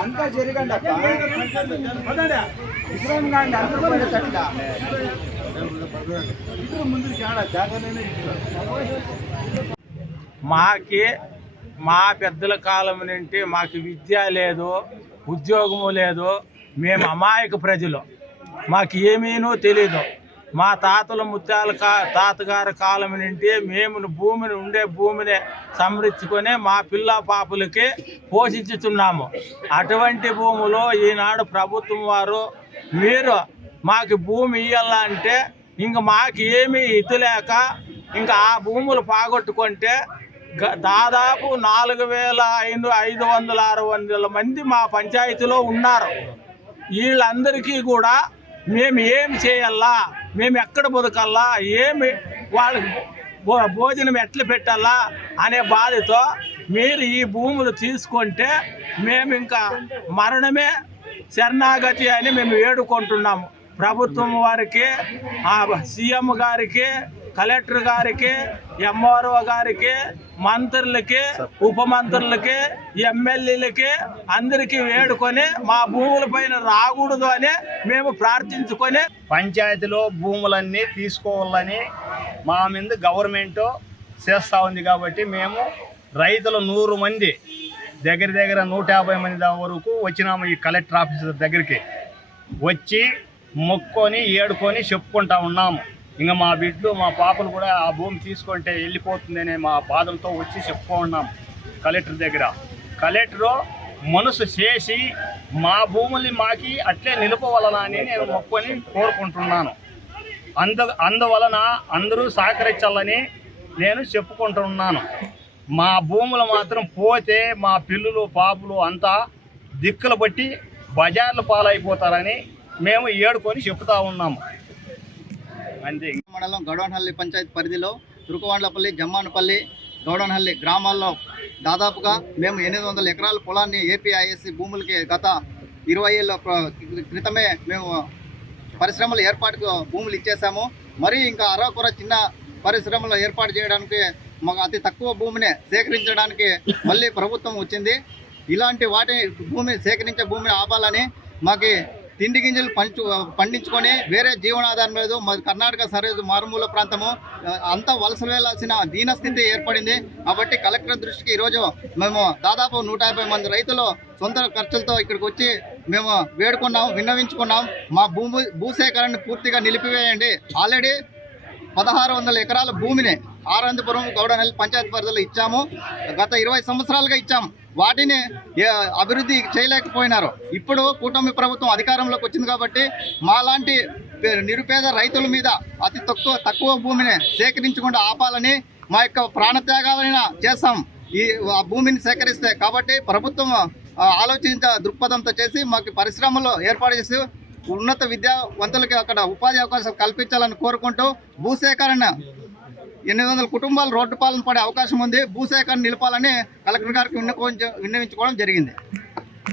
అంతా జరగండి అక్క విశ్రాంతి కాండి అందరూ పోయేటట్లా మాకి మా పెద్దల కాలం నుండి మాకు విద్య లేదు, ఉద్యోగము లేదు. మేము అమాయక ప్రజలు, మాకు ఏమీనూ తెలీదు. మా తాతల ముత్యాల తాతగారి కాలం నుండి మేము భూమిని సంరక్షించుకొని మా పిల్ల పాపులకి పోషించుతున్నాము. అటువంటి భూములో ఈనాడు ప్రభుత్వం వారు మీరు మాకు భూమి ఇవ్వాలంటే ఇంక మాకు ఏమీ ఇతలేక ఇంకా ఆ భూములు పోగొట్టుకుంటే దాదాపు 4,500-600 మంది మా పంచాయతీలో ఉన్నారు. వీళ్ళందరికీ కూడా మేము ఏమి చేయాలా, మేము ఎక్కడ బతకల్లా, ఏమి వాళ్ళకి భోజనం ఎట్లా పెట్టాలా అనే బాధతో మీరు ఈ భూములు తీసుకుంటే మేము ఇంకా మరణమే శరణాగతి అని మేము వేడుకుంటున్నాము. ప్రభుత్వం వారికి, సీఎం గారికి, కలెక్టర్ గారికి, ఎంఆర్ఓ గారికి, మంత్రులకి, ఉప మంత్రులకి, ఎమ్మెల్యేలకి అందరికీ వేడుకొని మా భూముల పైన రాకూడదు అని మేము ప్రార్థించుకొని పంచాయతీలో భూములన్నీ తీసుకోవాలని మా మీద గవర్నమెంట్ చేస్తూ ఉంది. కాబట్టి మేము రైతులు 100 మంది దగ్గర 150 మంది వరకు వచ్చినాము. ఈ కలెక్టర్ ఆఫీసర్ దగ్గరికి వచ్చి మొక్కొని ఏడుకొని చెప్పుకుంటా ఉన్నాము. ఇంకా మా బిడ్డలు మా పాపలు కూడా ఆ భూమి తీసుకుంటే వెళ్ళిపోతుందనే మా బాధలతో వచ్చి చెప్పుకున్నాం కలెక్టర్ దగ్గర. కలెక్టరు మనసు చేసి మా భూముల్ని మాకి అట్లే నిలుపవలనని నేను మొక్కొని కోరుకుంటున్నాను. అందువలన అందరూ సహకరించాలని నేను చెప్పుకుంటున్నాను. మా భూములు మాత్రం పోతే మా పిల్లులు పాపులు అంతా దిక్కులు బట్టి బజార్లు పాలైపోతారని మేము ఏడుకొని చెప్తా ఉన్నాము. అంతే. మండలం గౌడవనహల్లి పంచాయతీ పరిధిలో తురుకవాండ్లపల్లి, జమ్మానపల్లి, గౌడవనహల్లి గ్రామాల్లో దాదాపుగా మేము 800 ఎకరాల పొలాన్ని ఏపీఐఎస్సి భూములకి గత 20 ఏళ్ళ క్రితమే మేము పరిశ్రమల ఏర్పాటుకు భూములు ఇచ్చేసాము. మరి ఇంకా అరకొర చిన్న పరిశ్రమలు ఏర్పాటు చేయడానికి మాకు అతి తక్కువ భూమిని సేకరించడానికి మళ్ళీ ప్రభుత్వం వచ్చింది. ఇలాంటి భూమిని సేకరించే భూమిని ఆపాలని మాకు తిండి గింజలు పండించుకొని వేరే జీవనాధారం లేదు. మాది కర్ణాటక సరిహద్దు మారుమూల ప్రాంతము, అంతా వలస వెళ్లాల్సిన దీనస్థితి ఏర్పడింది. కాబట్టి కలెక్టర్ దృష్టికి ఈరోజు మేము దాదాపు 150 మంది రైతులు సొంత ఖర్చులతో ఇక్కడికి వచ్చి మేము వేడుకున్నాం, విన్నవించుకున్నాం. మా భూసేకరణను పూర్తిగా నిలిపివేయండి. ఆల్రెడీ 1600 ఎకరాల భూమిని ఆనందపురం గౌడవనహల్లి పంచాయతీ పరిధిలో ఇచ్చాము. గత 20 సంవత్సరాలుగా ఇచ్చాము. వాటిని అభివృద్ధి చేయలేకపోయినారు. ఇప్పుడు కూటమి ప్రభుత్వం అధికారంలోకి వచ్చింది కాబట్టి మాలాంటి నిరుపేద రైతుల మీద అతి తక్కువ భూమిని సేకరించకుండా ఆపాలని మా యొక్క ప్రాణత్యాగాలైనా చేస్తాం ఆ భూమిని సేకరిస్తే. కాబట్టి ప్రభుత్వం ఆలోచించే దృక్పథంతో చేసి మాకు పరిశ్రమలు ఏర్పాటు చేసి ఉన్నత విద్యావంతులకి అక్కడ ఉపాధి అవకాశాలు కల్పించాలని కోరుకుంటూ భూసేకరణ 800 కుటుంబాలు రోడ్డు పాలన పడే అవకాశం ఉంది. భూసేకరణ నిలపాలని కలెక్టర్ గారికి విన్నవించుకోవడం జరిగింది.